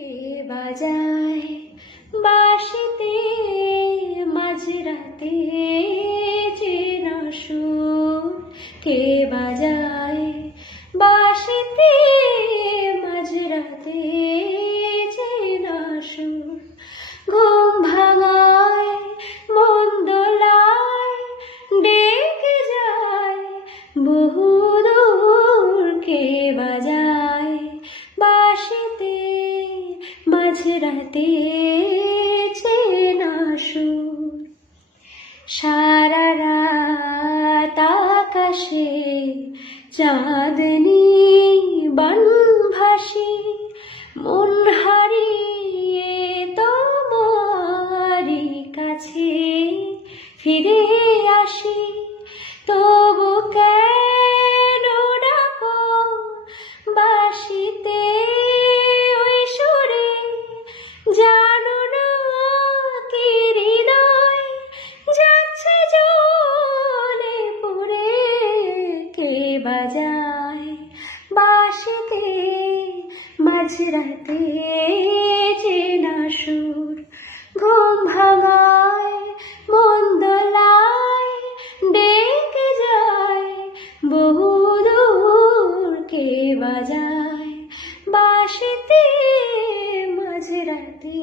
কে বাজায় বাঁশিতে মাঝরাতে চেনা সুর, কে বাজায় বাঁশিতে মাঝরাতে চেনা সুর, ঘুম ভাঙায় মন দোলায় ডেকে যায় বহুদূর, কে বাজায় বাঁশিতে মাঝরাতে চেনা সুর। সারা রাত আকাশে চাঁদনি বানভাসি, মন হারিয়ে তোমারই কাছে ফিরে আসি। তবু কেন ডাকো বাঁশিতে ওই সুরে, জানো না কি হৃদয় যাচ্ছে জ্বলে পুড়ে, কে বাজায় বাঁশিতে মাঝরাতে চেনা সুর, ঘুম ভাঙায় মন দোলায় ডেকে যায় বহুদূর, কে বাজায় বাঁশিতে মাঝরাতে